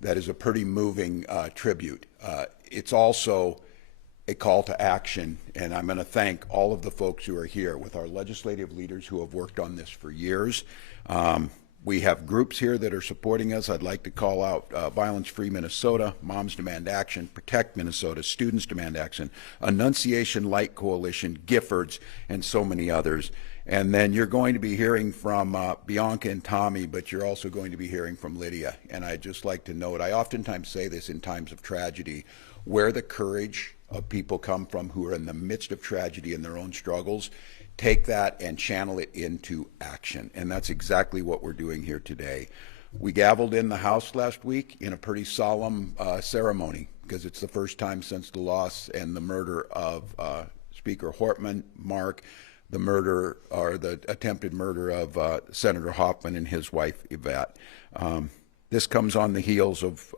that is a pretty moving tribute. It's also a call to action, and I'm going to thank all of the folks who are here with our legislative leaders who have worked on this for years. We have groups here that are supporting us. I'd like to call out Violence Free Minnesota, Moms Demand Action, Protect Minnesota, Students Demand Action, Annunciation Light Coalition, Giffords, and so many others. And then you're going to be hearing from Bianca and Tommy, but you're also going to be hearing from Lydia. And I'd just like to note, I oftentimes say this in times of tragedy, where the courage of people come from who are in the midst of tragedy and their own struggles, take that and channel it into action. And that's exactly what we're doing here today. We gavelled in the House last week in a pretty solemn ceremony, because it's the first time since the loss and the murder of Speaker Hortman, Mark, the murder or the attempted murder of Senator Hoffman and his wife Yvette. This comes on the heels of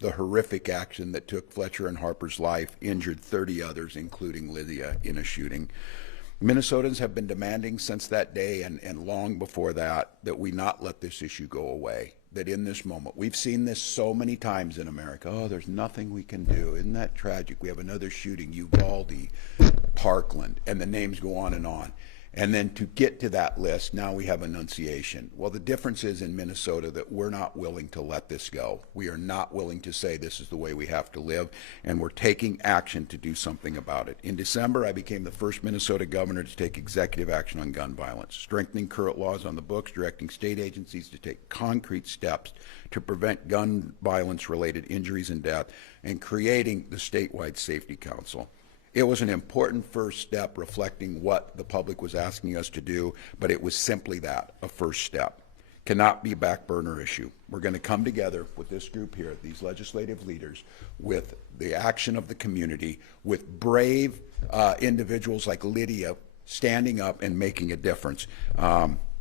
the horrific action that took Fletcher and Harper's life, injured 30 others, including Lydia, in a shooting. Minnesotans have been demanding since that day and long before that we not let this issue go away, that in this moment, we've seen this so many times in America, oh, there's nothing we can do, isn't that tragic? We have another shooting, Uvalde, Parkland, and the names go on. And then to get to that list, now we have Annunciation. Well, the difference is in Minnesota that we're not willing to let this go. We are not willing to say this is the way we have to live, and we're taking action to do something about it. In December, I became the first Minnesota governor to take executive action on gun violence, strengthening current laws on the books, directing state agencies to take concrete steps to prevent gun violence-related injuries and death, and creating the statewide Safety Council. It was an important first step reflecting what the public was asking us to do, but it was simply that, a first step. Cannot be a back burner issue. We're going to come together with this group here, these legislative leaders, with the action of the community, with brave individuals like Lydia standing up and making a difference.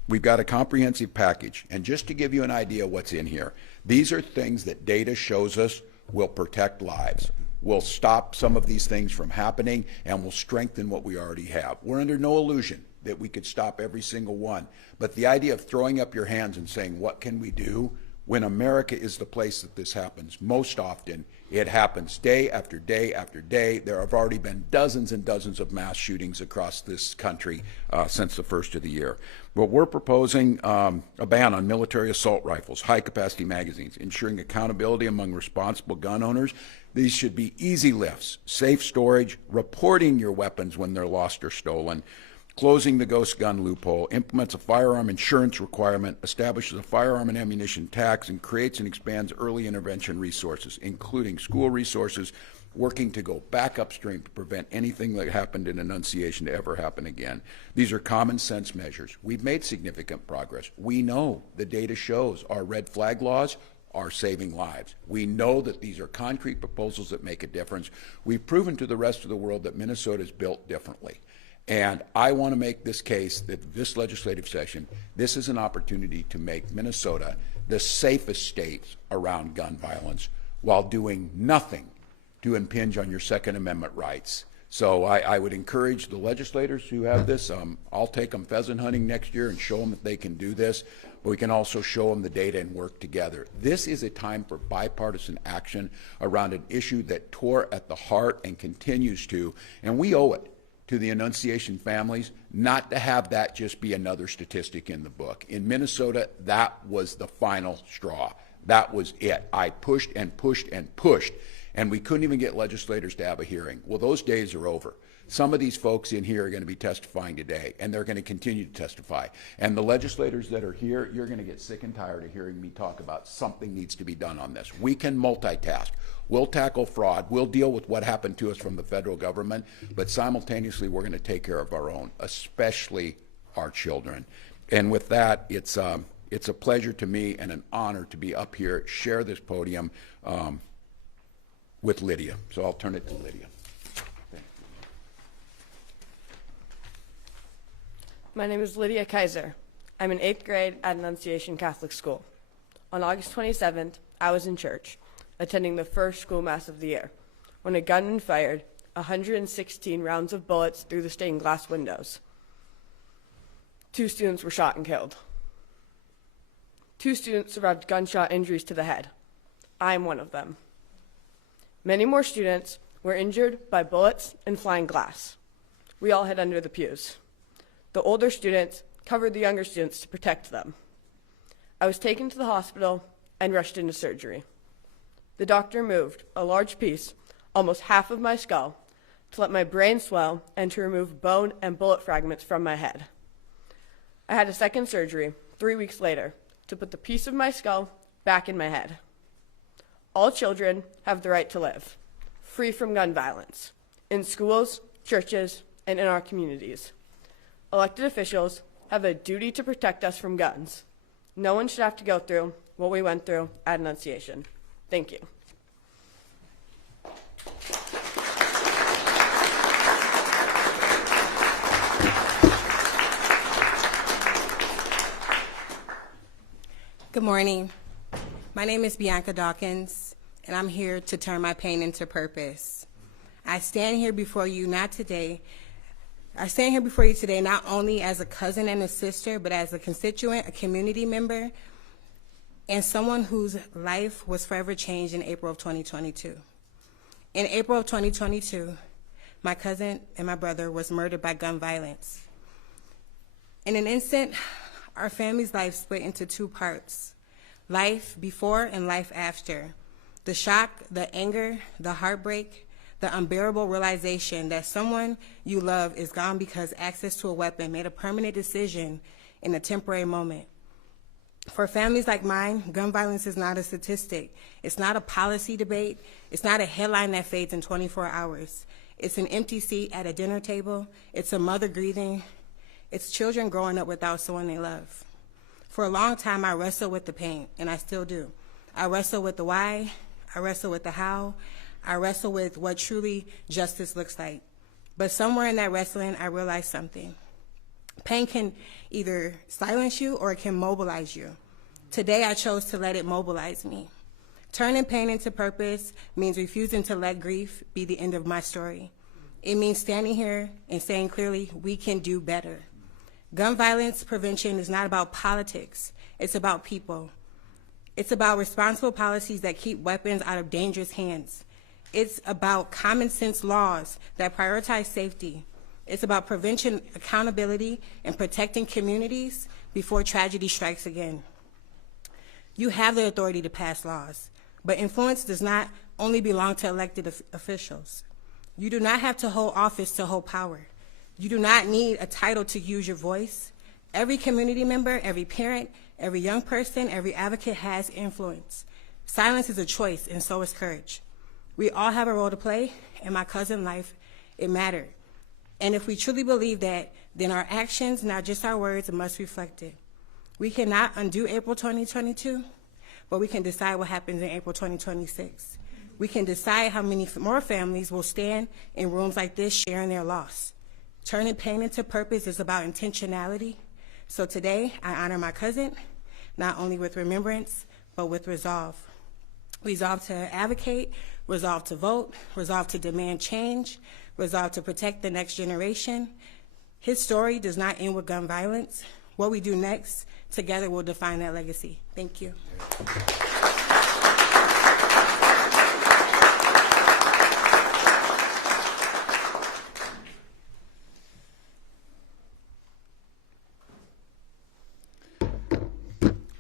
We've got a comprehensive package, and just to give you an idea what's in here, these are things that data shows us will protect lives. Will stop some of these things from happening, and will strengthen what we already have. We're under no illusion that we could stop every single one, but the idea of throwing up your hands and saying, what can we do, when America is the place that this happens most often, it happens day after day after day. There have already been dozens and dozens of mass shootings across this country since the first of the year. But we're proposing a ban on military assault rifles, high-capacity magazines, ensuring accountability among responsible gun owners. These should be easy lifts, safe storage, reporting your weapons when they're lost or stolen, closing the ghost gun loophole, implements a firearm insurance requirement, establishes a firearm and ammunition tax, and creates and expands early intervention resources, including school resources, working to go back upstream to prevent anything that happened in Annunciation to ever happen again. These are common sense measures. We've made significant progress. We know the data shows our red flag laws are saving lives. We know that these are concrete proposals that make a difference. We've proven to the rest of the world that Minnesota is built differently. And I want to make this case that this legislative session, this is an opportunity to make Minnesota the safest state around gun violence while doing nothing to impinge on your Second Amendment rights. So I would encourage the legislators who have this. I'll take them pheasant hunting next year and show them that they can do this, but we can also show them the data and work together. This is a time for bipartisan action around an issue that tore at the heart and continues to, and we owe it to the Annunciation families not to have that just be another statistic in the book. In Minnesota, that was the final straw. That was it. I pushed and pushed and pushed, and we couldn't even get legislators to have a hearing. Well, those days are over. Some of these folks in here are going to be testifying today, and they're going to continue to testify. And the legislators that are here, you're going to get sick and tired of hearing me talk about something needs to be done on this. We can multitask. We'll tackle fraud. We'll deal with what happened to us from the federal government, but simultaneously we're going to take care of our own, especially our children. And with that, it's a pleasure to me and an honor to be up here, share this podium with Lydia. So I'll turn it to Lydia. My name is Lydia Kaiser. I'm in 8th grade at Annunciation Catholic School. On August 27th, I was in church, attending the first school mass of the year, when a gunman fired 116 rounds of bullets through the stained glass windows. 2 students were shot and killed. 2 students survived gunshot injuries to the head. I'm one of them. Many more students were injured by bullets and flying glass. We all hid under the pews. The older students covered the younger students to protect them. I was taken to the hospital and rushed into surgery. The doctor moved a large piece, almost half of my skull, to let my brain swell and to remove bone and bullet fragments from my head. I had a second surgery 3 weeks later to put the piece of my skull back in my head. All children have the right to live, free from gun violence, in schools, churches, and in our communities. Elected officials have a duty to protect us from guns. No one should have to go through what we went through at Annunciation. Thank you. Good morning. My name is Bianca Dawkins, and I'm here to turn my pain into purpose. I stand here before you today not only as a cousin and a sister, but as a constituent, a community member, and someone whose life was forever changed in April of 2022. In April of 2022, my cousin and my brother was murdered by gun violence. In an instant, our family's life split into two parts: life before and life after. The shock, the anger, the heartbreak, the unbearable realization that someone you love is gone because access to a weapon made a permanent decision in a temporary moment. For families like mine, gun violence is not a statistic. It's not a policy debate. It's not a headline that fades in 24 hours. It's an empty seat at a dinner table. It's a mother grieving. It's children growing up without someone they love. For a long time, I wrestled with the pain, and I still do. I wrestle with the why. I wrestle with the how. I wrestle with what truly justice looks like. But somewhere in that wrestling, I realized something. Pain can either silence you or it can mobilize you. Today, I chose to let it mobilize me. Turning pain into purpose means refusing to let grief be the end of my story. It means standing here and saying clearly, we can do better. Gun violence prevention is not about politics. It's about people. It's about responsible policies that keep weapons out of dangerous hands. It's about common sense laws that prioritize safety. It's about prevention, accountability, and protecting communities before tragedy strikes again. You have the authority to pass laws, but influence does not only belong to elected officials. You do not have to hold office to hold power. You do not need a title to use your voice. Every community member, every parent, every young person, every advocate has influence. Silence is a choice, and so is courage. We all have a role to play. In my cousin's life, it mattered. And if we truly believe that, then our actions, not just our words, must reflect it. We cannot undo April 2022, but we can decide what happens in April 2026. We can decide how many more families will stand in rooms like this sharing their loss. Turning pain into purpose is about intentionality. So today, I honor my cousin, not only with remembrance, but with resolve. Resolve to advocate, resolve to vote, resolve to demand change, resolve to protect the next generation. His story does not end with gun violence. What we do next, together will define that legacy. Thank you.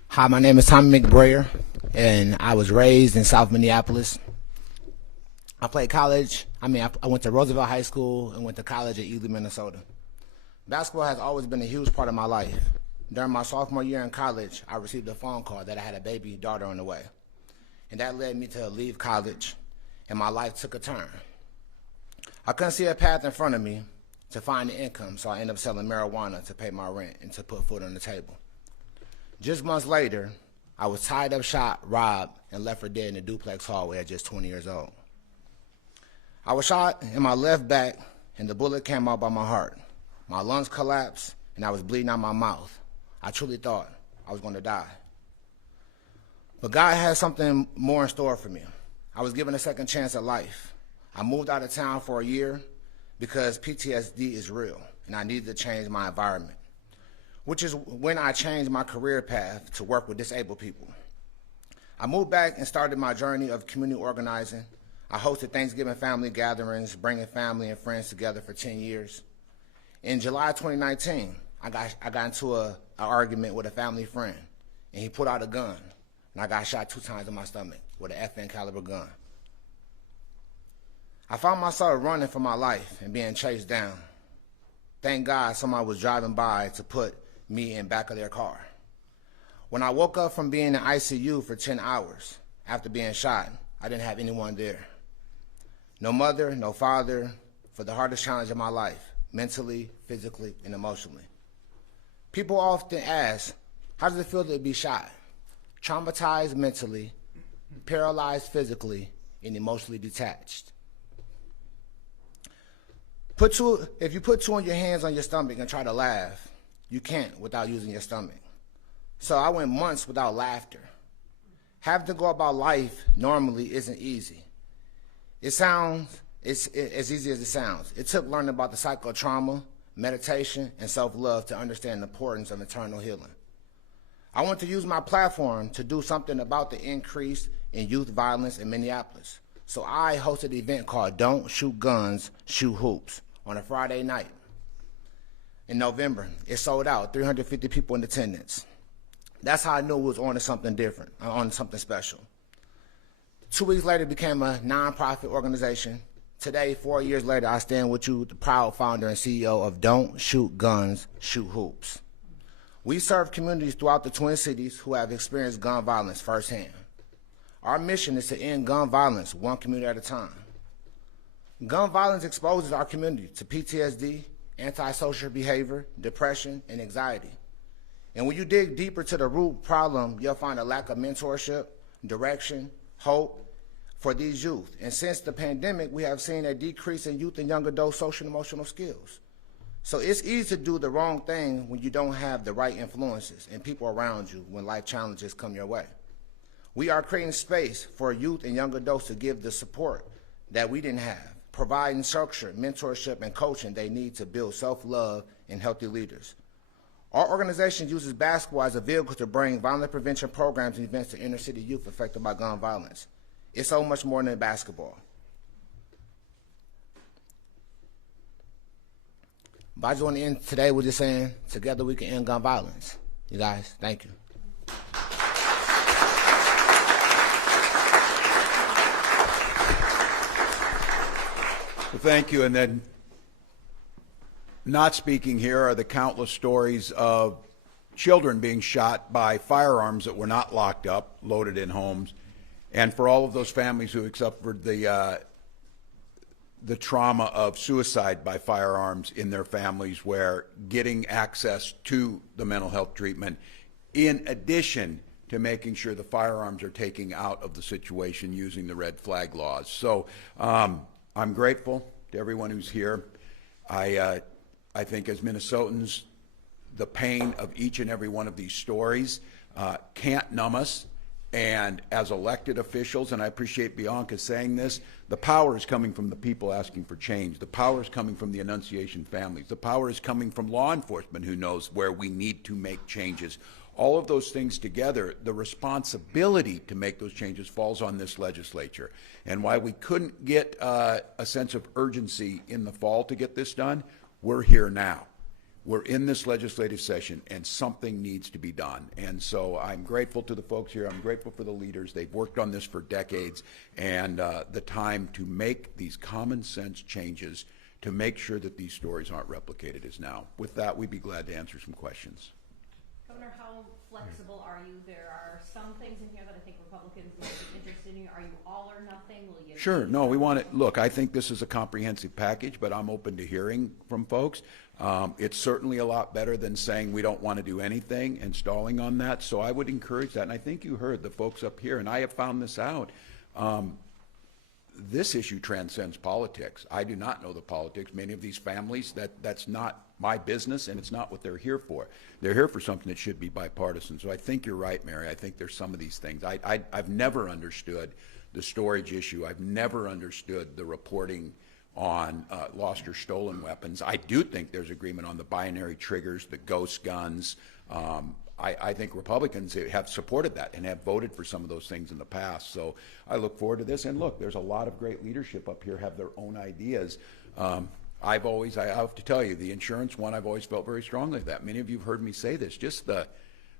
Hi, my name is Tommy McBrayer, and I was raised in South Minneapolis. I played college. I went to Roosevelt High School and went to college at Ely, Minnesota. Basketball has always been a huge part of my life. During my sophomore year in college, I received a phone call that I had a baby daughter on the way. And that led me to leave college, and my life took a turn. I couldn't see a path in front of me to find the income, so I ended up selling marijuana to pay my rent and to put food on the table. Just months later, I was tied up, shot, robbed, and left for dead in a duplex hallway at just 20 years old. I was shot in my left back, and the bullet came out by my heart. My lungs collapsed, and I was bleeding out my mouth. I truly thought I was going to die. But God had something more in store for me. I was given a second chance at life. I moved out of town for a year because PTSD is real, and I needed to change my environment, which is when I changed my career path to work with disabled people. I moved back and started my journey of community organizing. I hosted Thanksgiving family gatherings, bringing family and friends together for 10 years. In July 2019, I got into an argument with a family friend, and he pulled out a gun, and I got shot 2 times in my stomach with an FN caliber gun. I found myself running for my life and being chased down. Thank God somebody was driving by to put me in back of their car. When I woke up from being in ICU for 10 hours after being shot, I didn't have anyone there. No mother, no father, for the hardest challenge of my life, mentally, physically, and emotionally. People often ask, how does it feel to be shot? Traumatized mentally, paralyzed physically, and emotionally detached. If you put 2 of your hands on your stomach and try to laugh, you can't without using your stomach. So I went months without laughter. Having to go about life normally isn't easy. It's as easy as it sounds. It took learning about the cycle of trauma, meditation, and self-love to understand the importance of internal healing. I want to use my platform to do something about the increase in youth violence in Minneapolis. So I hosted an event called Don't Shoot Guns, Shoot Hoops on a Friday night in November. It sold out, 350 people in attendance. That's how I knew it was on to something different, on something special. 2 weeks later, it became a nonprofit organization. Today, 4 years later, I stand with you, the proud founder and CEO of Don't Shoot Guns, Shoot Hoops. We serve communities throughout the Twin Cities who have experienced gun violence firsthand. Our mission is to end gun violence one community at a time. Gun violence exposes our community to PTSD, antisocial behavior, depression, and anxiety. And when you dig deeper to the root problem, you'll find a lack of mentorship, direction, hope for these youth. And since the pandemic, we have seen a decrease in youth and young adult social and emotional skills. So it's easy to do the wrong thing when you don't have the right influences and people around you when life challenges come your way. We are creating space for youth and young adults to give the support that we didn't have, providing structure, mentorship, and coaching they need to build self-love and healthy leaders. Our organization uses basketball as a vehicle to bring violent prevention programs and events to inner city youth affected by gun violence. It's so much more than basketball. But I just want to end today with just saying, together we can end gun violence. You guys, thank you. Well, thank you. And then not speaking here are the countless stories of children being shot by firearms that were not locked up, loaded in homes, and for all of those families who have suffered the trauma of suicide by firearms in their families, where getting access to the mental health treatment, in addition to making sure the firearms are taken out of the situation using the red flag laws. So I'm grateful to everyone who's here. I think as Minnesotans, the pain of each and every one of these stories can't numb us. And as elected officials, and I appreciate Bianca saying this, the power is coming from the people asking for change. The power is coming from the Annunciation families. The power is coming from law enforcement who knows where we need to make changes. All of those things together, the responsibility to make those changes falls on this legislature. And while we couldn't get a sense of urgency in the fall to get this done, we're here now. We're in this legislative session, and something needs to be done. And so I'm grateful to the folks here. I'm grateful for the leaders. They've worked on this for decades, and the time to make these common sense changes to make sure that these stories aren't replicated is now. With that, we'd be glad to answer some questions. Governor, how flexible are you? There are some things in here that I think Republicans might be interested in. Are you all or nothing? Will you? Sure. No, we want it. Look, I think this is a comprehensive package, but I'm open to hearing from folks. It's certainly a lot better than saying we don't want to do anything and stalling on that. So I would encourage that. And I think you heard the folks up here, and I have found this out. This issue transcends politics. I do not know the politics. Many of these families, that's not my business, and it's not what they're here for. They're here for something that should be bipartisan. So I think you're right, Mary. I think there's some of these things. I've never understood the storage issue. I've never understood the reporting on lost or stolen weapons. I do think there's agreement on the binary triggers, the ghost guns. I think Republicans have supported that and have voted for some of those things in the past. So I look forward to this. And look, there's a lot of great leadership up here, have their own ideas. I have to tell you, the insurance one, I've always felt very strongly that. Many of you have heard me say this, just the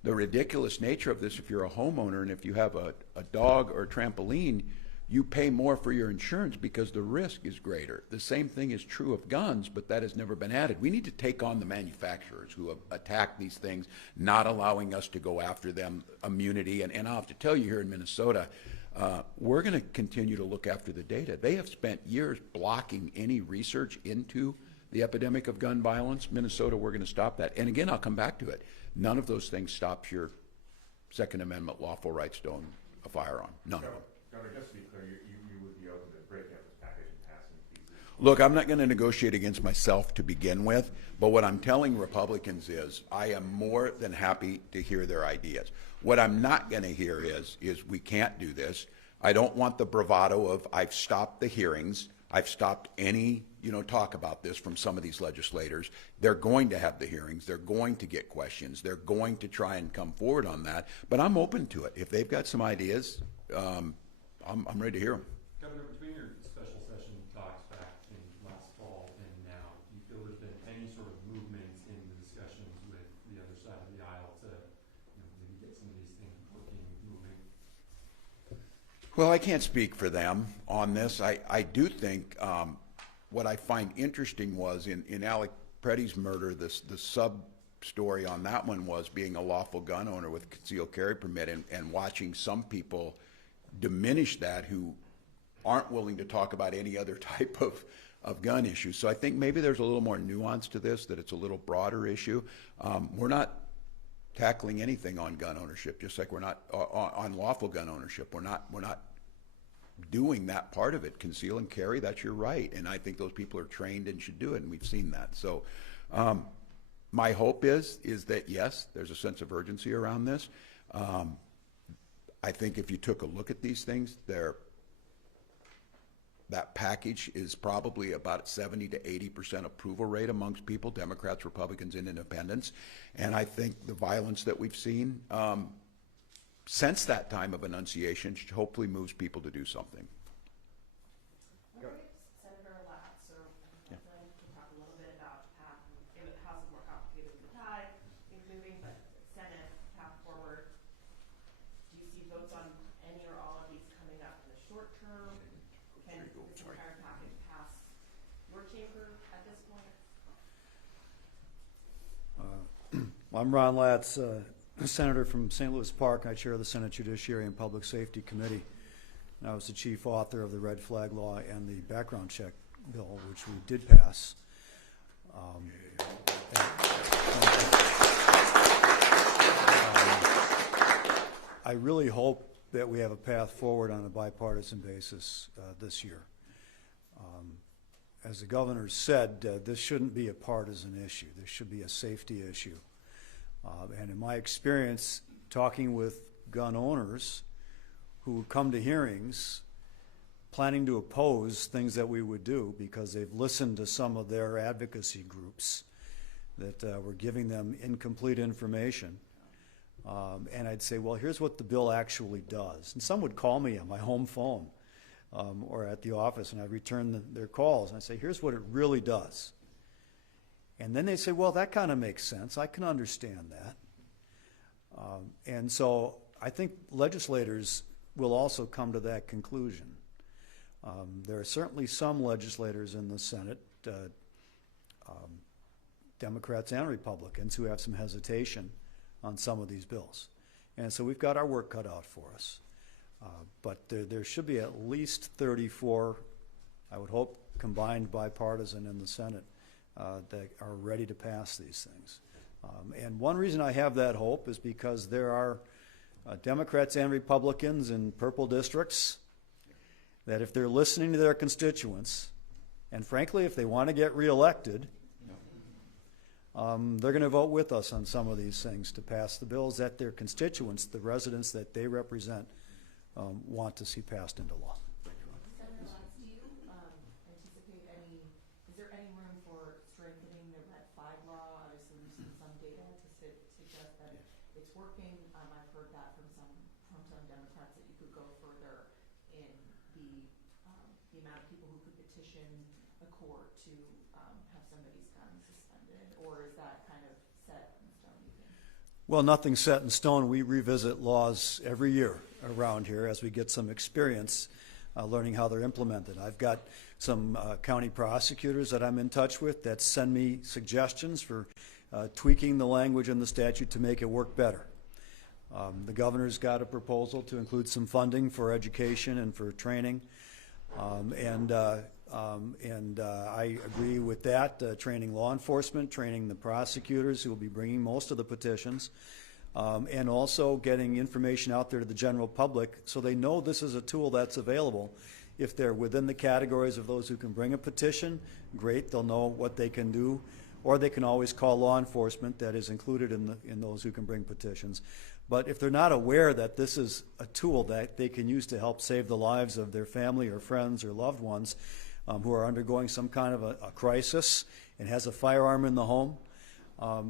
ridiculous nature of this. If you're a homeowner and if you have a dog or a trampoline, you pay more for your insurance because the risk is greater. The same thing is true of guns, but that has never been added. We need to take on the manufacturers who have attacked these things, not allowing us to go after them, immunity. And I'll have to tell you, here in Minnesota, we're going to continue to look after the data. They have spent years blocking any research into the epidemic of gun violence. Minnesota, we're going to stop that. And again, I'll come back to it. None of those things stops your Second Amendment lawful rights to own a firearm. None of them. Governor, just to be clear, you would be open to breaking up this package and passing pieces? Look, I'm not going to negotiate against myself to begin with, but what I'm telling Republicans is I am more than happy to hear their ideas. What I'm not going to hear is we can't do this. I don't want the bravado of I've stopped the hearings, I've stopped any talk about this from some of these legislators. They're going to have the hearings, they're going to get questions, they're going to try and come forward on that, but I'm open to it. If they've got some ideas, I'm ready to hear them. Governor, between your special session talks back in last fall and now, do you feel there's been any sort of movement in the discussions with the other side of the aisle to maybe get some of these things working, moving? Well, I can't speak for them on this. I do think what I find interesting was in Alec Preddy's murder, the sub-story on that one was being a lawful gun owner with concealed carry permit and watching some people diminish that who aren't willing to talk about any other type of gun issues. So I think maybe there's a little more nuance to this, that it's a little broader issue. We're not tackling anything on gun ownership, just like we're not on lawful gun ownership. We're not doing that part of it. Conceal and carry, that's your right, and I think those people are trained and should do it, and we've seen that. So my hope is that yes, there's a sense of urgency around this. I think if you took a look at these things, that package is probably about 70 to 80% approval rate amongst people, Democrats, Republicans, and independents. And I think the violence that we've seen since that time of enunciation hopefully moves people to do something. Senator Walz, or President, to talk a little bit about the path. The House is more complicated with the tide, things moving, but Senate path forward. Do you see votes on any or all of these coming up in the short term? Can this entire package pass your chamber at this point? Well, I'm Ron Latz, Senator from St. Louis Park. I chair the Senate Judiciary and Public Safety Committee. And I was the chief author of the red flag law and the background check bill, which we did pass. I really hope that we have a path forward on a bipartisan basis this year. As the governor said, this shouldn't be a partisan issue. This should be a safety issue. And in my experience, talking with gun owners who come to hearings planning to oppose things that we would do because they've listened to some of their advocacy groups that were giving them incomplete information. And I'd say, well, here's what the bill actually does. And some would call me on my home phone or at the office, and I'd return their calls. And I'd say, here's what it really does. And then they say, well, that kind of makes sense. I can understand that. And so I think legislators will also come to that conclusion. There are certainly some legislators in the Senate, Democrats and Republicans, who have some hesitation on some of these bills. And so we've got our work cut out for us. But there should be at least 34, I would hope, combined bipartisan in the Senate that are ready to pass these things. And one reason I have that hope is because there are Democrats and Republicans in purple districts that if they're listening to their constituents, and frankly, if they want to get reelected, they're going to vote with us on some of these things to pass the bills that their constituents, the residents that they represent, want to see passed into law. Senator Walz, do you anticipate is there any room for strengthening the red flag law? Obviously, we've seen some data to suggest that it's the amount of people who could petition a court to have somebody's gun suspended, or is that kind of set in stone, you think? Well, nothing's set in stone. We revisit laws every year around here as we get some experience learning how they're implemented. I've got some county prosecutors that I'm in touch with that send me suggestions for tweaking the language in the statute to make it work better. The governor's got a proposal to include some funding for education and for training, and I agree with that, training law enforcement, training the prosecutors who will be bringing most of the petitions, and also getting information out there to the general public so they know this is a tool that's available. If they're within the categories of those who can bring a petition, great, they'll know what they can do, or they can always call law enforcement that is included in those who can bring petitions. But if they're not aware that this is a tool that they can use to help save the lives of their family or friends or loved ones who are undergoing some kind of a crisis and has a firearm in the home,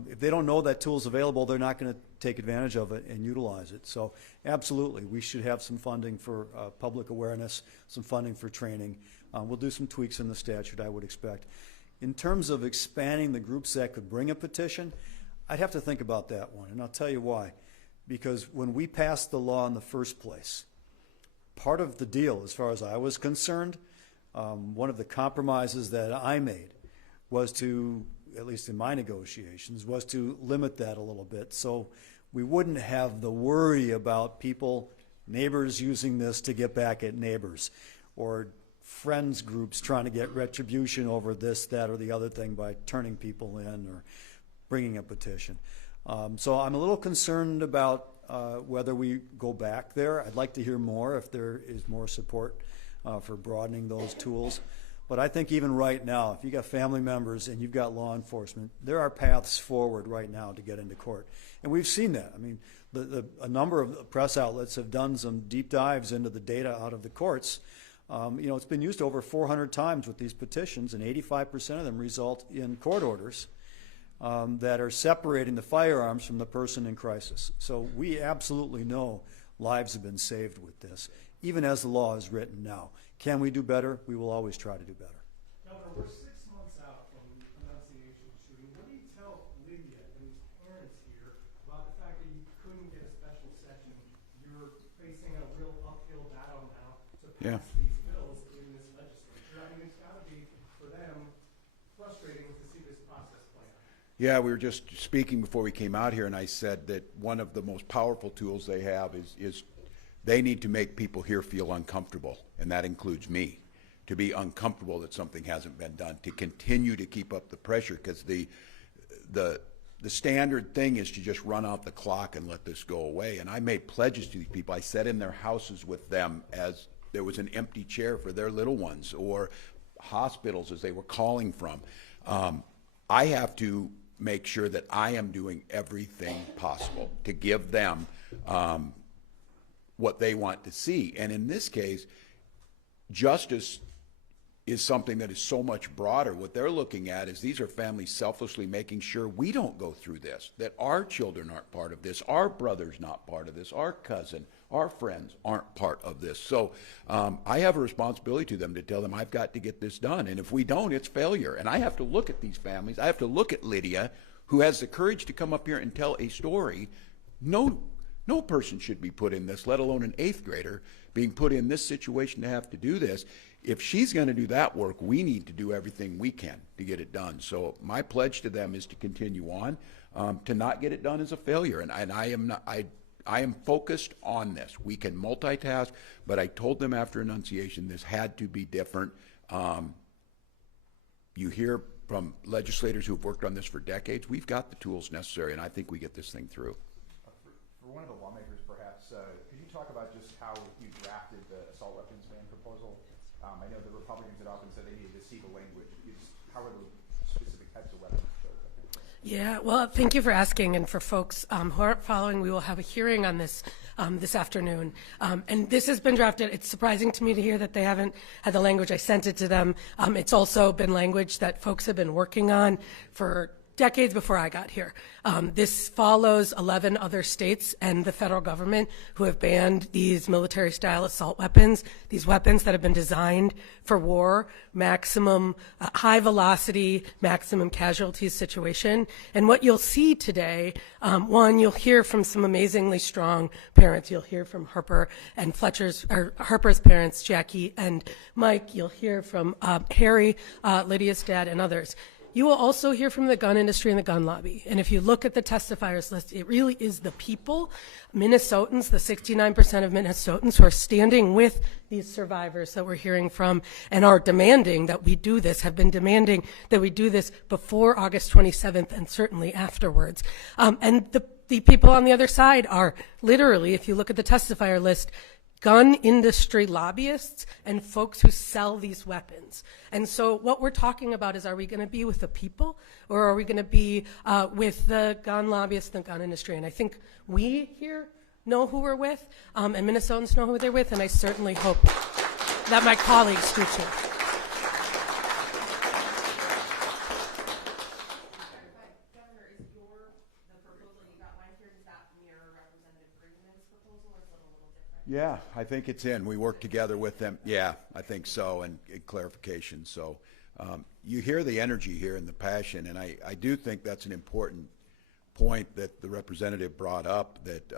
if they don't know that tool is available, they're not going to take advantage of it and utilize it. So absolutely, we should have some funding for public awareness, some funding for training. We'll do some tweaks in the statute, I would expect. In terms of expanding the groups that could bring a petition, I'd have to think about that one, and I'll tell you why. Because when we passed the law in the first place, part of the deal, as far as I was concerned, one of the compromises that I made was to, at least in my negotiations, was to limit that a little bit so we wouldn't have the worry about people, neighbors using this to get back at neighbors, or friends groups trying to get retribution over this, that, or the other thing by turning people in or bringing a petition. So I'm a little concerned about whether we go back there. I'd like to hear more if there is more support for broadening those tools. But I think even right now, if you've got family members and you've got law enforcement, there are paths forward right now to get into court. And we've seen that. I mean, a number of press outlets have done some deep dives into the data out of the courts. You know, it's been used over 400 times with these petitions, and 85% of them result in court orders that are separating the firearms from the person in crisis. So we absolutely know lives have been saved with this, even as the law is written now. Can we do better? We will always try to do better. Governor, we're 6 months out from the Annunciation shooting. What do you tell Lydia and his parents here about the fact that you couldn't get a special session? You're facing a real uphill battle now to pass these bills in this legislature. I mean, it's got to be, for them, frustrating to see this process play out. Yeah, we were just speaking before we came out here, and I said that one of the most powerful tools they have is they need to make people here feel uncomfortable, and that includes me, to be uncomfortable that something hasn't been done, to continue to keep up the pressure, because the standard thing is to just run out the clock and let this go away. And I made pledges to these people. I sat in their houses with them as there was an empty chair for their little ones, or hospitals as they were calling from. I have to make sure that I am doing everything possible to give them what they want to see. And in this case, justice is something that is so much broader. What they're looking at is these are families selflessly making sure we don't go through this, that our children aren't part of this, our brother's not part of this, our cousin, our friends aren't part of this. So I have a responsibility to them to tell them I've got to get this done. And if we don't, it's failure. And I have to look at these families. I have to look at Lydia, who has the courage to come up here and tell a story. No person should be put in this, let alone an 8th grader being put in this situation to have to do this. If she's going to do that work, we need to do everything we can to get it done. So my pledge to them is to continue on. To not get it done is a failure, and I am focused on this. We can multitask, but I told them after Annunciation this had to be different. You hear from legislators who have worked on this for decades. We've got the tools necessary, and I think we get this thing through. For one of the lawmakers, perhaps, could you talk about just how you drafted the assault weapons ban proposal? I know the Republicans had often said they needed to see the language. How are the specific types of weapons? Yeah, well, thank you for asking. And for folks who aren't following, we will have a hearing on this this afternoon. And this has been drafted. It's surprising to me to hear that they haven't had the language. I sent it to them. It's also been language that folks have been working on for decades before I got here. This follows 11 other states and the federal government who have banned these military-style assault weapons, these weapons that have been designed for war, maximum high velocity, maximum casualties situation. And what you'll see today, one, you'll hear from some amazingly strong parents. You'll hear from Harper and Harper's parents, Jackie and Mike. You'll hear from Harry, Lydia's dad, and others. You will also hear from the gun industry and the gun lobby. And if you look at the testifiers list, it really is the people, Minnesotans, the 69% of Minnesotans who are standing with these survivors that we're hearing from and are demanding that we do this, have been demanding that we do this before August 27th and certainly afterwards. And the people on the other side are literally, if you look at the testifier list, gun industry lobbyists and folks who sell these weapons. And so what we're talking about is, are we going to be with the people, or are we going to be with the gun lobbyists and the gun industry? And I think we here know who we're with, and Minnesotans know who they're with, and I certainly hope that my colleagues do too. Governor, is the proposal you outlined here, does that mirror Representative Greenman's proposal, or is it a little different? Yeah, I think it's in. We work together with them. Yeah, I think so, and clarification. So you hear the energy here and the passion, and I do think that's an important point that the representative brought up, that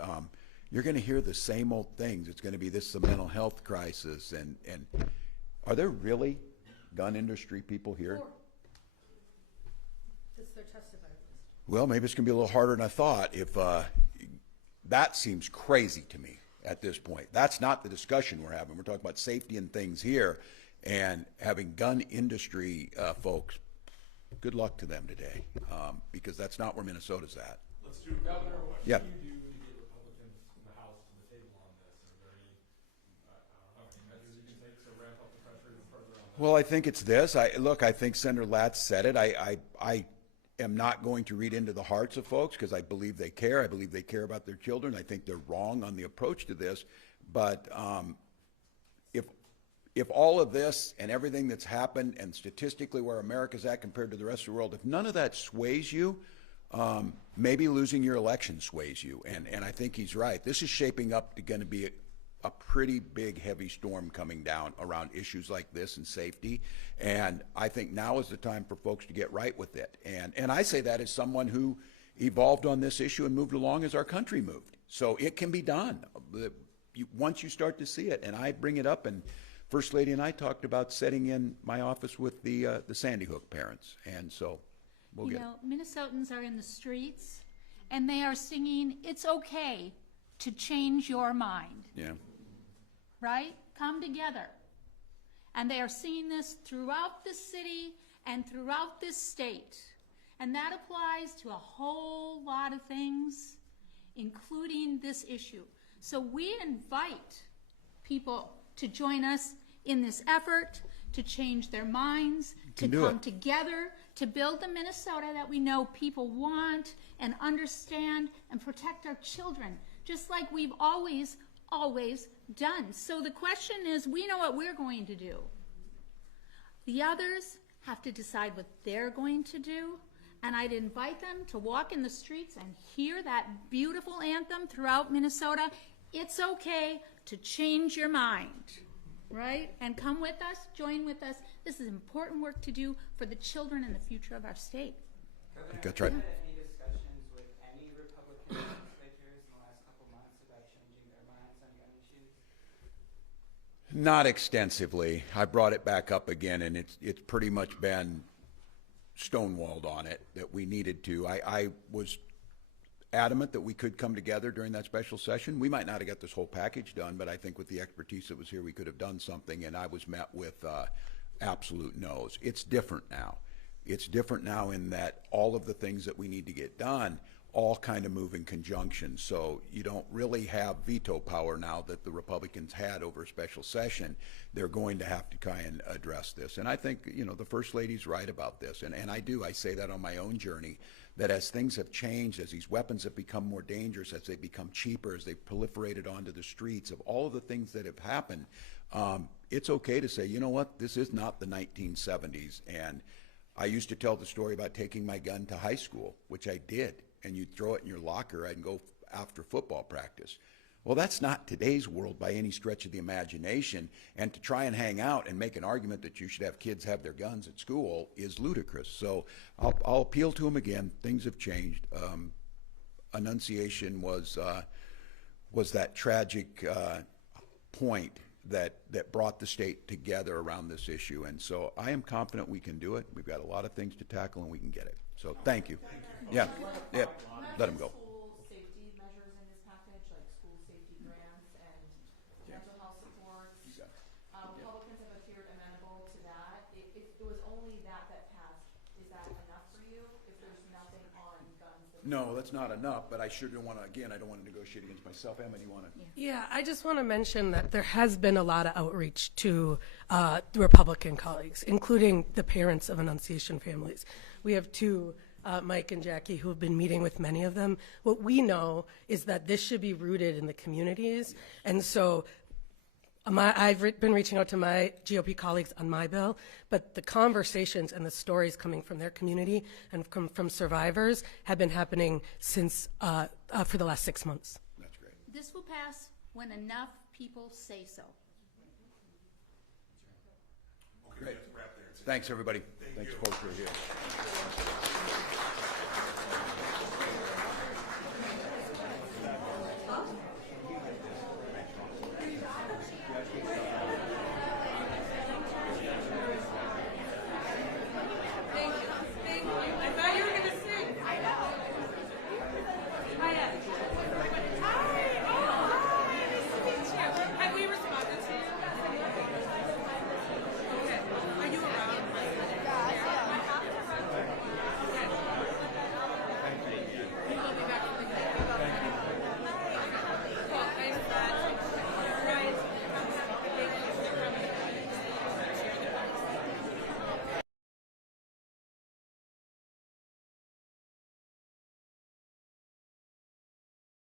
you're going to hear the same old things. It's going to be this the mental health crisis, and are there really gun industry people here? It's their testifier list. Well, maybe it's going to be a little harder than I thought. If that seems crazy to me at this point. That's not the discussion we're having. We're talking about safety and things here, and having gun industry folks, good luck to them today, because that's not where Minnesota's at. Let's do Governor. What Yeah. can you do to get Republicans in the House to the table on this? Are there any, I don't know, any measures you can take to ramp up the pressure even further on that? Well, I think it's this. Look, I think Senator Latz said it. I am not going to read into the hearts of folks, because I believe they care. I believe they care about their children. I think they're wrong on the approach to this. But if all of this and everything that's happened, and statistically where America's at compared to the rest of the world, if none of that sways you, maybe losing your election sways you. And I think he's right. This is shaping up to going to be a pretty big, heavy storm coming down around issues like this and safety. And I think now is the time for folks to get right with it. And I say that as someone who evolved on this issue and moved along as our country moved. So it can be done once you start to see it. And I bring it up, and First Lady and I talked about setting in my office with the Sandy Hook parents. And so we'll get it. Minnesotans are in the streets, and they are singing, "It's okay to change your mind." Yeah. Right? Come together. And they are seeing this throughout the city and throughout this state. And that applies to a whole lot of things, including this issue. So we invite people to join us in this effort to change their minds, to come together, to build the Minnesota that we know people want and understand, and protect our children, just like we've always done. So the question is, we know what we're going to do. The others have to decide what they're going to do, and I'd invite them to walk in the streets and hear that beautiful anthem throughout Minnesota. It's okay to change your mind, right? And come with us, join with us. This is important work to do for the children and the future of our state. That's right. Have you had any discussions with any Republican legislators in the last couple months about changing their minds on gun issues? Not extensively. I brought it back up again, and it's pretty much been stonewalled on it that we needed to. I was adamant that we could come together during that special session. We might not have got this whole package done, but I think with the expertise that was here, we could have done something, and I was met with absolute no's. It's different now. It's different now in that all of the things that we need to get done all kind of move in conjunction. So you don't really have veto power now that the Republicans had over a special session. They're going to have to kind of address this. And I think, you know, the First Lady's right about this. And I say that on my own journey, that as things have changed, as these weapons have become more dangerous, as they become cheaper, as they've proliferated onto the streets, of all of the things that have happened, it's okay to say, you know what, this is not the 1970s. And I used to tell the story about taking my gun to high school, which I did, and you'd throw it in your locker and go after football practice. Well, that's not today's world by any stretch of the imagination, and to try and hang out and make an argument that you should have kids have their guns at school is ludicrous. So I'll appeal to them again. Things have changed. Annunciation was that tragic point that brought the state together around this issue, and so I am confident we can do it. We've got a lot of things to tackle, and we can get it. So thank you. Yeah, yeah. Let them go. School safety measures in this package, like school safety grants and mental health supports. Republicans have appeared amenable to that. If it was only that passed, is that enough for you? If there's nothing on guns? No, that's not enough, but I sure don't want to, again, I don't want to negotiate against myself. Emma, you want to? Yeah, I just want to mention that there has been a lot of outreach to the Republican colleagues, including the parents of Annunciation families. We have two, Mike and Jackie, who have been meeting with many of them. What we know is that this should be rooted in the communities, and so I've been reaching out to my GOP colleagues on my bill, but the conversations and the stories coming from their community and from survivors have been happening since for the last 6 months. That's great. This will pass when enough people say so. Great. Thanks, everybody. Thanks, folks, for here.